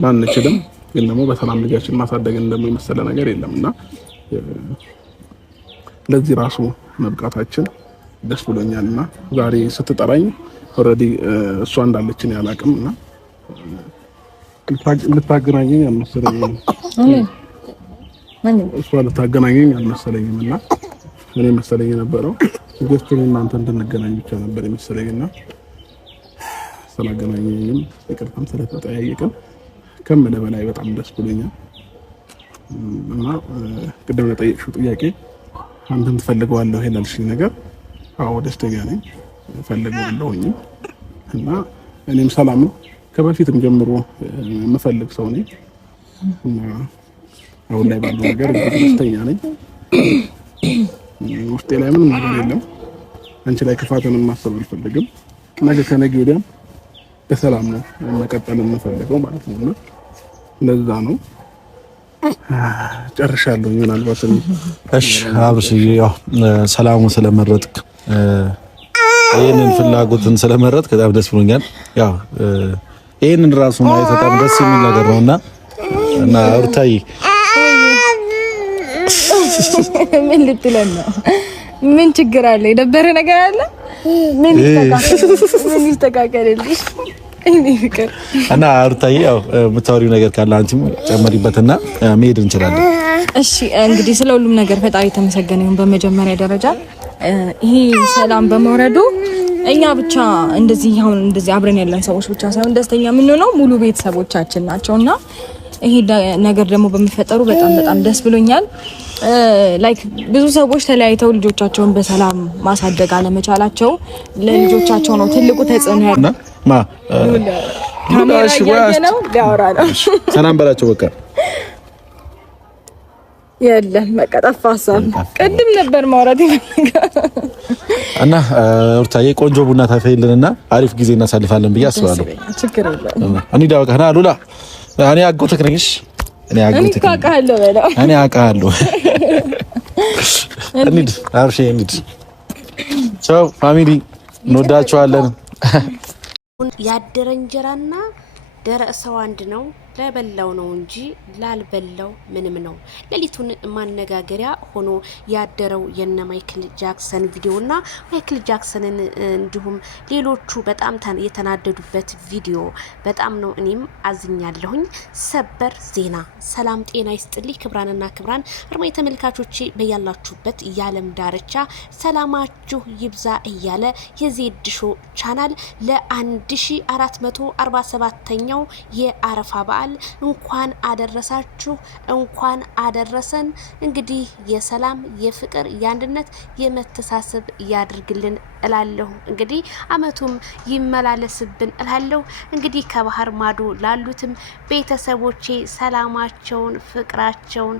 ማንችልም ግን ደግሞ በሰላም ልጃችን ማሳደግ እንደሚመስል ነገር የለምና ለዚህ ራሱ መብቃታችን ደስ ብሎኛልና ዛሬ ስትጠራኝ ኦሬዲ እሷ እንዳለችን ያላቅምና ልታገናኘኝ አልመሰለኝም። እሷ ልታገናኘኝ አልመሰለኝምና እኔ መሰለኝ ነበረው ጀስቱን እናንተ እንድንገናኝ ብቻ ነበር የመሰለኝና ስላገናኘኝም ይቅርታም ስለተጠያየቅን ከምለ በላይ በጣም ደስ ብሎኛል። እና ቅድም ለጠየቅሽው ጥያቄ አንተም ትፈልገዋለህ ያልሽኝ ነገር አዎ ደስተኛ ነኝ ፈልገዋለሁኝ እና እኔም ሰላም ነው ከበፊትም ጀምሮ የምፈልግ ሰው ነኝ እና አሁን ላይ ባለው ነገር ደስተኛ ነኝ። ውስጤ ላይ ምንም ነገር የለም። አንቺ ላይ ክፋትን ማሰብ አልፈልግም። ነገ ከነገ ወዲያም በሰላም ነው መቀጠል የምፈልገው ማለት ነው። ለዛ ነው ጨርሻለሁ። ምናልባት እሺ አብርሽዬ ያው ሰላሙ ስለመረጥክ ይሄንን ፍላጎትን ስለመረጥክ በጣም ደስ ብሎኛል። ያው ይሄንን ራሱ ማየት በጣም ደስ የሚል ነገር ነውና እና ሩታዬ ምን ልትለን ነው? ምን ችግር አለ? የደበረ ነገር አለ? ምን ይስተካከልልሽ? እኔ ፍቅር እና ሩታዬ ያው የምታወሪው ነገር ካለ አንቺም ጨመሪበትና መሄድ እንችላለን። እሺ እንግዲህ ስለ ሁሉም ነገር ፈጣሪ የተመሰገነ ይሁን። በመጀመሪያ ደረጃ ይሄ ሰላም በመውረዱ እኛ ብቻ እንደዚህ አሁን እንደዚህ አብረን ያለን ሰዎች ብቻ ሳይሆን ደስተኛ የምንሆነው ሙሉ ቤተሰቦቻችን ናቸውና ይሄ ነገር ደግሞ በመፈጠሩ በጣም በጣም ደስ ብሎኛል። ላይክ ብዙ ሰዎች ተለያይተው ልጆቻቸውን በሰላም ማሳደግ አለመቻላቸው ለልጆቻቸው ነው ትልቁ ተጽዕኖ ያለው። ካሜራ ያየነው ሊያወራ ነው። ሰላም በላቸው በቃ የለም በቃ ጠፋ ሀሳብ። ቅድም ነበር ማውራት ይፈልጋል እና ሩታዬ ቆንጆ ቡና ታፈይልንና አሪፍ ጊዜ እናሳልፋለን ብዬ አስባለሁ። ችግር የለም። እኔ ዳውቃና ሉላ እኔ አጎትክ ነኝ። እኔ አጎትክ እኔ አውቃለሁ። እንሂድ አብርሽ እንሂድ። ቻው ፋሚሊ እንወዳችኋለን። ያደረ እንጀራና ደረቅ ሰው አንድ ነው። ለበላው ነው እንጂ ላልበላው ምንም ነው። ሌሊቱን ማነጋገሪያ ሆኖ ያደረው የነ ማይክል ጃክሰን ቪዲዮና ማይክል ጃክሰንን እንዲሁም ሌሎቹ በጣም የተናደዱበት ቪዲዮ በጣም ነው እኔም አዝኛለሁኝ። ሰበር ዜና። ሰላም ጤና ይስጥልኝ ክብራንና ክብራን አድማጭ ተመልካቾቼ በያላችሁበት የዓለም ዳርቻ ሰላማችሁ ይብዛ እያለ የዜድ ሾው ቻናል ለ1447ኛው የአረፋ በዓል እንኳን አደረሳችሁ እንኳን አደረሰን። እንግዲህ የሰላም የፍቅር የአንድነት የመተሳሰብ ያድርግልን እላለሁ። እንግዲህ አመቱም ይመላለስብን እላለሁ። እንግዲህ ከባህር ማዶ ላሉትም ቤተሰቦቼ ሰላማቸውን ፍቅራቸውን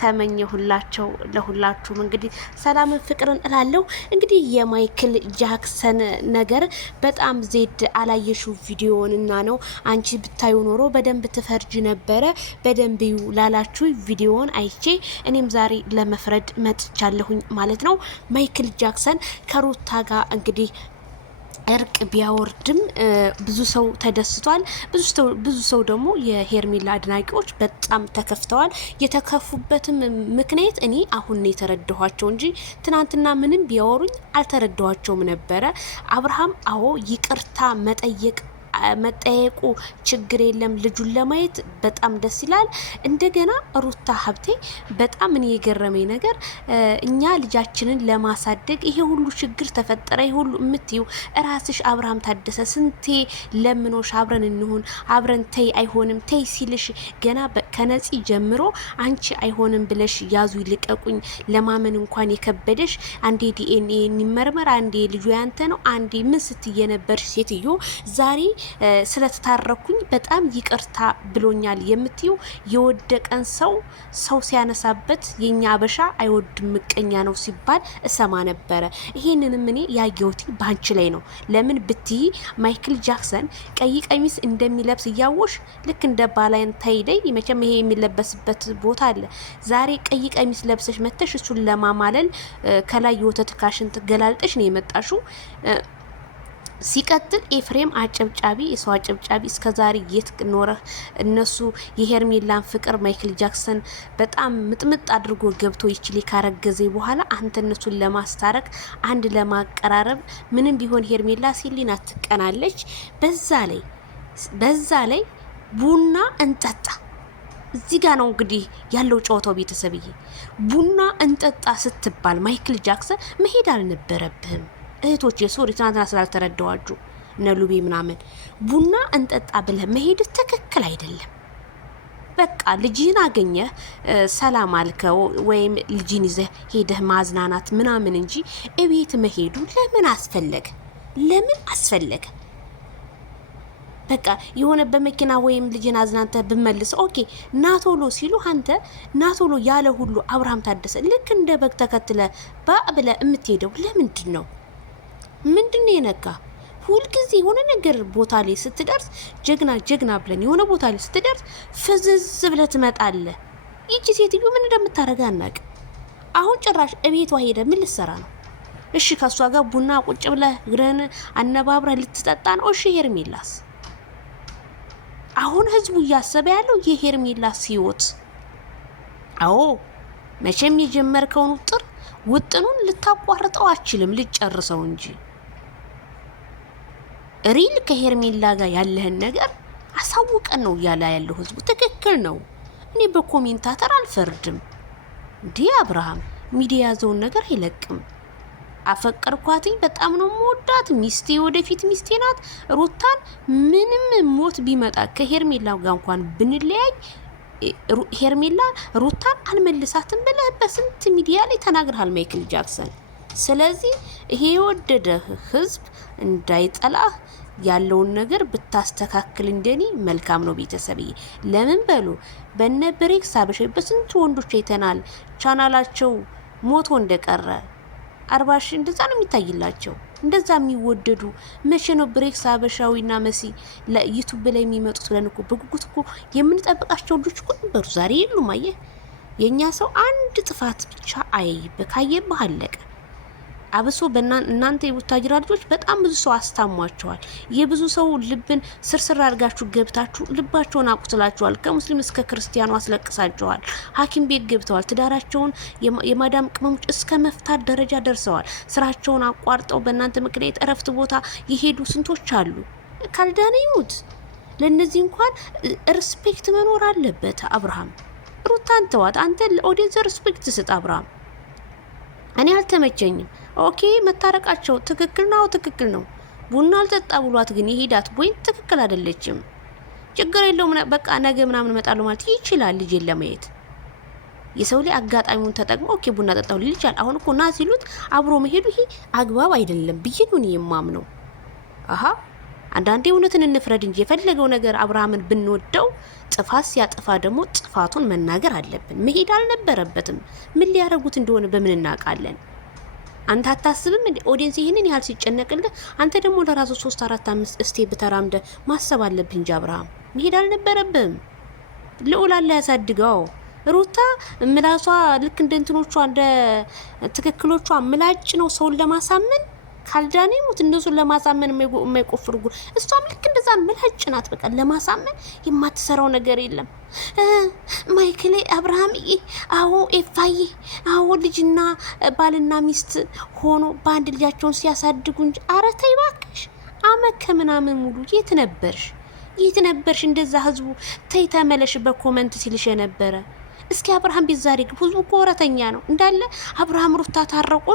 ተመኘሁላቸው። ለሁላችሁም እንግዲህ ሰላምን ፍቅርን እላለሁ። እንግዲህ የማይክል ጃክሰን ነገር በጣም ዜድ አላየሽው ቪዲዮውንና ነው አንቺ ብታዩ ኖሮ በደንብ ትፈርጅ ነበረ። በደንብ ላላችሁ ቪዲዮውን አይቼ እኔም ዛሬ ለመፍረድ መጥቻለሁኝ ማለት ነው። ማይክል ጃክሰን ከሩታ ጋር እንግዲህ እርቅ ቢያወርድም ብዙ ሰው ተደስቷል። ብዙ ሰው ደግሞ የሄርሜላ አድናቂዎች በጣም ተከፍተዋል። የተከፉበትም ምክንያት እኔ አሁን ነው የተረዳኋቸው እንጂ ትናንትና ምንም ቢያወሩኝ አልተረዳኋቸውም ነበረ። አብርሃም አዎ ይቅርታ መጠየቁ ችግር የለም። ልጁን ለማየት በጣም ደስ ይላል። እንደገና ሩታ ሀብቴ በጣም እኔ የገረመኝ ነገር እኛ ልጃችንን ለማሳደግ ይሄ ሁሉ ችግር ተፈጠረ። ይሄ ሁሉ እምትዩ ራስሽ አብርሃም ታደሰ ስንቴ ለምኖሽ አብረን እንሁን አብረን ተይ አይሆንም ተይ ሲልሽ ገና ከነፂ ጀምሮ አንቺ አይሆንም ብለሽ ያዙ ይልቀቁኝ ለማመን እንኳን የከበደሽ አንዴ ዲኤንኤ እንመርመር አንዴ ልጁ ያንተ ነው አንዴ ምን ስትየ ነበር ሴትዮ ዛሬ ስለተታረኩኝ በጣም ይቅርታ ብሎኛል የምትዩ የወደቀን ሰው ሲያነሳበት የኛ አበሻ አይወድም ምቀኛ ነው ሲባል እሰማ ነበረ። ይሄንንም እኔ ያየሁት ባንቺ ላይ ነው። ለምን ብትይ ማይክል ጃክሰን ቀይ ቀሚስ እንደሚለብስ እያወሽ ልክ እንደ ባላንታይ ዴይ መቼም ይሄ የሚለበስበት ቦታ አለ። ዛሬ ቀይ ቀሚስ ለብሰሽ መተሽ እሱን ለማማለል ከላይ የወተት ካሽን ተገላልጠሽ ነው የመጣሽው። ሲቀጥል ኤፍሬም አጨብጫቢ የሰው አጨብጫቢ እስከዛሬ የት ኖረህ? እነሱ የሄርሜላን ፍቅር ማይክል ጃክሰን በጣም ምጥምጥ አድርጎ ገብቶ ይችል ካረገዘ በኋላ አንተ እነሱን ለማስታረቅ አንድ ለማቀራረብ ምንም ቢሆን ሄርሜላ ሲሊና ትቀናለች። በዛ ላይ ቡና እንጠጣ እዚህ ጋር ነው እንግዲህ ያለው ጨዋታው። ቤተሰብዬ ቡና እንጠጣ ስትባል ማይክል ጃክሰን መሄድ አልነበረብህም። እህቶች የሶሪ ትናንትና ስላልተረዳዋችሁ ነሉቤ ምናምን ቡና እንጠጣ ብለህ መሄድ ትክክል አይደለም። በቃ ልጅህን አገኘህ ሰላም አልከው ወይም ልጅን ይዘህ ሄደህ ማዝናናት ምናምን እንጂ እቤት መሄዱ ለምን አስፈለገ? በቃ የሆነ በመኪና ወይም ልጅን አዝናንተህ ብመልስ ኦኬ ናቶሎ ሲሉ አንተ ናቶሎ ያለ ሁሉ አብርሃም ታደሰ ልክ እንደ በግ ተከትለ ባብለ እምትሄደው ለምንድን ነው? ምንድነው የነካ? ሁልጊዜ የሆነ ነገር ቦታ ላይ ስትደርስ ጀግና ብለን የሆነ ቦታ ላይ ስትደርስ ፍዝዝ ብለህ ትመጣለህ። ይቺ ሴትዮ ምን እንደምታረጋ አናቅ። አሁን ጭራሽ እቤቷ ሄደ ምን ልትሰራ ነው? እሺ ከሷ ጋር ቡና ቁጭ ብለህ እግረን አነባብረህ ልትጠጣ ነው? እሺ ሄርሜላስ? አሁን ህዝቡ እያሰበ ያለው የሄርሜላስ ህይወት። አዎ መቼም የጀመርከውን ውጥኑን ልታቋርጠው አችልም፣ ልጨርሰው እንጂ ሪል ከሄርሜላ ጋር ያለህን ነገር አሳውቀን ነው ያለ ያለው ህዝቡ። ትክክል ነው። እኔ በኮሜንታተር አልፈርድም። እንዴ አብርሃም ሚዲያ ያዘውን ነገር አይለቅም። አፈቀርኳትኝ በጣም ነው መወዳት ሚስቴ፣ ወደፊት ሚስቴ ናት ሩታን። ምንም ሞት ቢመጣ ከሄርሜላ ጋር እንኳን ብንለያይ ሄርሜላ ሩታን አልመልሳትም ብለህ በስንት ሚዲያ ላይ ተናግረሃል ማይክል ጃክሰን። ስለዚህ ይሄ የወደደህ ህዝብ እንዳይጠላህ ያለውን ነገር ብታስተካክል እንደኔ መልካም ነው። ቤተሰብዬ ለምን በሉ በነ ብሬክስ አበሻ በስንት ወንዶች አይተናል ቻናላቸው ሞቶ እንደቀረ 40 ሺህ እንደዛ ነው የሚታይላቸው። እንደዛ የሚወደዱ መቼ ነው ብሬክስ አበሻዊና መሲ ለዩቲዩብ ላይ የሚመጡት ብለን እኮ በጉጉት እኮ የምንጠብቃቸው ልጆች እኮ ነበሩ። ዛሬ የሉም። አየህ የኛ ሰው አንድ ጥፋት ብቻ አያይብህ፣ ካየብህ አለቀ። አብሶ እናንተ የቡታጅራ ልጆች በጣም ብዙ ሰው አስታሟቸዋል። የብዙ ሰው ልብን ስርስር አድርጋችሁ ገብታችሁ ልባቸውን አቁስላችኋል። ከሙስሊም እስከ ክርስቲያኑ አስለቅሳቸዋል። ሐኪም ቤት ገብተዋል። ትዳራቸውን የማዳም ቅመሞች እስከ መፍታት ደረጃ ደርሰዋል። ስራቸውን አቋርጠው በእናንተ ምክንያት እረፍት ቦታ የሄዱ ስንቶች አሉ። ካልዳነ ይሙት። ለነዚህ እንኳን ሪስፔክት መኖር አለበት። አብርሃም ሩታን ተዋት። አንተ ለኦዲየንስ ሪስፔክት ስጥ። አብርሃም እኔ አልተመቸኝም። ኦኬ መታረቃቸው ትክክል ነው። ቡና አልጠጣ ብሏት ግን የሄዳት ቦይ ትክክል አይደለችም። ችግር የለውም በቃ ነገ ምናምን እመጣለሁ ማለት ይችላል። ልጅ ለማየት የሰው ላይ አጋጣሚውን ተጠቅሞ ኦኬ ቡና ጠጣው ልጅ ይችላል። አሁን እኮ ና ሲሉት አብሮ መሄዱ ይሄ አግባብ አይደለም ብዬ ነው የማምነው። አንዳንዴ እውነትን እንፍረድ እንጂ የፈለገው ነገር አብርሃምን ብንወደው ጥፋት ሲያጠፋ ደግሞ ጥፋቱን መናገር አለብን። መሄድ አልነበረበትም። ምን ሊያረጉት እንደሆነ በምን እናውቃለን? አንተ አታስብም እንዴ? ኦዲየንስ ይሄንን ያህል ሲጨነቅልህ አንተ ደግሞ ለራሱ 3 4 5 ስቴፕ ተራምደ ማሰብ አለብህ እንጂ አብርሃም መሄድ አልነበረብህም። ልዑላላ ያሳድገው። ሩታ ምላሷ ልክ እንደ እንትኖቿ እንደ ትክክሎቿ ምላጭ ነው ሰውን ለማሳመን። ካልዳኔ ሙት እነሱን ለማሳመን የማይቆፍሩ ጉር እሷም ልክ እንደዛ ምላጭ ናት። በቃ ለማሳመን የማትሰራው ነገር የለም። ማይክል አብርሃም አዎ ኤፋዬ አዎ ልጅና ባልና ሚስት ሆኖ በአንድ ልጃቸውን ሲያሳድጉ እንጂ ኧረ ተይ እባክሽ። አመት ከምናምን ሙሉ የት ነበርሽ? እንደዛ ህዝቡ ተይ ተመለሽ በኮመንት ሲልሽ የነበረ። እስኪ አብርሃም ቤት ዛሬ ህዝቡ እኮ ወረተኛ ነው እንዳለ። አብርሃም ሩታ ታረቁ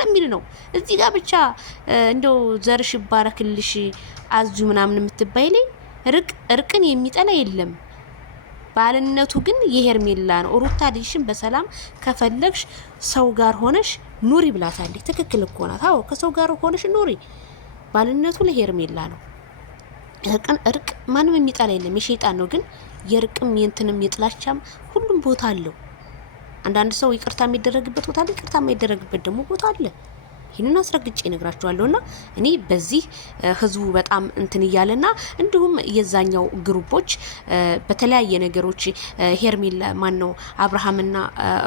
ለሚል ነው። እዚህ ጋር ብቻ እንደው ዘርሽ ይባረክልሽ አዙ ምናምን የምትባይልኝ እርቅን የሚጠላ የለም። ባልነቱ ግን የሄርሜላ ነው። ሩታ ልጅሽን በሰላም ከፈለግሽ ሰው ጋር ሆነሽ ኑሪ ብላታለች። ትክክል እኮ ናት። አዎ ከሰው ጋር ሆነሽ ኑሪ። ባልነቱ ለሄርሜላ ነው። እርቅ ማንም የሚጠላ የለም። የሸይጣን ነው። ግን የእርቅም የእንትንም የጥላቻም ሁሉም ቦታ አለው። አንዳንድ ሰው ይቅርታ የሚደረግበት ቦታ አለ፣ ይቅርታ የማይደረግበት ደግሞ ቦታ አለ። ይህንን አስረግጬ እነግራችኋለሁና እኔ በዚህ ህዝቡ በጣም እንትን እያለና እንዲሁም የዛኛው ግሩፖች በተለያየ ነገሮች ሄርሜላ ማን ነው አብርሃምና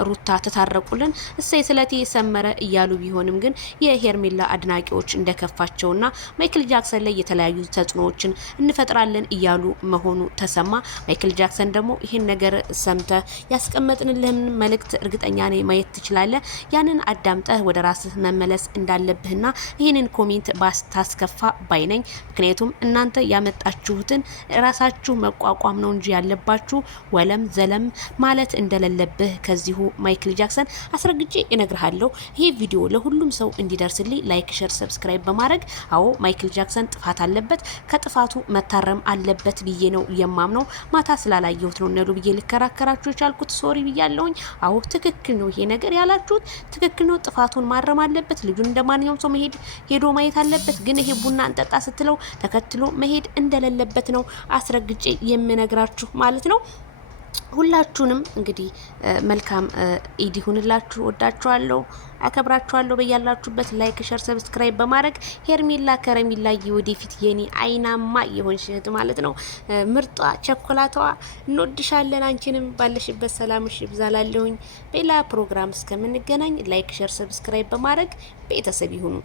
ሩታ ተታረቁልን እሰይ ስለቴ ሰመረ እያሉ ቢሆንም ግን የሄርሜላ አድናቂዎች እንደከፋቸውና ማይክል ጃክሰን ላይ የተለያዩ ተጽዕኖዎችን እንፈጥራለን እያሉ መሆኑ ተሰማ። ማይክል ጃክሰን ደግሞ ይሄን ነገር ሰምተ ያስቀመጥንልህን መልእክት እርግጠኛ ነኝ ማየት ትችላለህ። ያንን አዳምጠህ ወደ ራስህ መመለስ እንዳለብህና ይሄንን ኮሜንት ባስታስከፋ ባይነኝ። ምክንያቱም እናንተ ያመጣችሁትን ራሳችሁ መቋቋም ነው እንጂ ያለባችሁ ወለም ዘለም ማለት እንደሌለብህ ከዚሁ ማይክል ጃክሰን አስረግጬ እነግርሃለሁ። ይሄ ቪዲዮ ለሁሉም ሰው እንዲደርስልኝ ላይክ፣ ሼር፣ ሰብስክራይብ በማድረግ አዎ ማይክል ጃክሰን ጥፋት አለበት ከጥፋቱ መታረም አለበት ብዬ ነው የማምነው። ማታ ስላላየሁት ነው ነሉ ብዬ ልከራከራችሁ የቻልኩት ሶሪ ብያለሁኝ። አዎ ትክክል ነው ይሄ ነገር ያላችሁት ትክክል ነው። ጥፋቱን ማረም አለበት። ልጁን እንደማንኛውም ሰው ሄዶ ማየት አለበት። ግን ይሄ ቡና እንጠጣ ስትለው ተከትሎ መሄድ እንደሌለበት ነው አስረግጬ የምነግራችሁ ማለት ነው። ሁላችሁንም እንግዲህ መልካም ኢድ ይሁንላችሁ። ወዳችኋለሁ፣ አከብራችኋለሁ። በያላችሁበት ላይክ፣ ሼር፣ ሰብስክራይብ በማድረግ ሄርሜላ ከረሜላ ወደፊት የኔ አይናማ የሆንሽ እህት ማለት ነው ምርጧ ቸኮላቷ እንወድሻለን። አንቺንም ባለሽበት ሰላምሽ ይብዛላለሁኝ። በሌላ ፕሮግራም እስከምንገናኝ ላይክ፣ ሼር፣ ሰብስክራይብ በማድረግ ቤተሰብ ይሁኑ።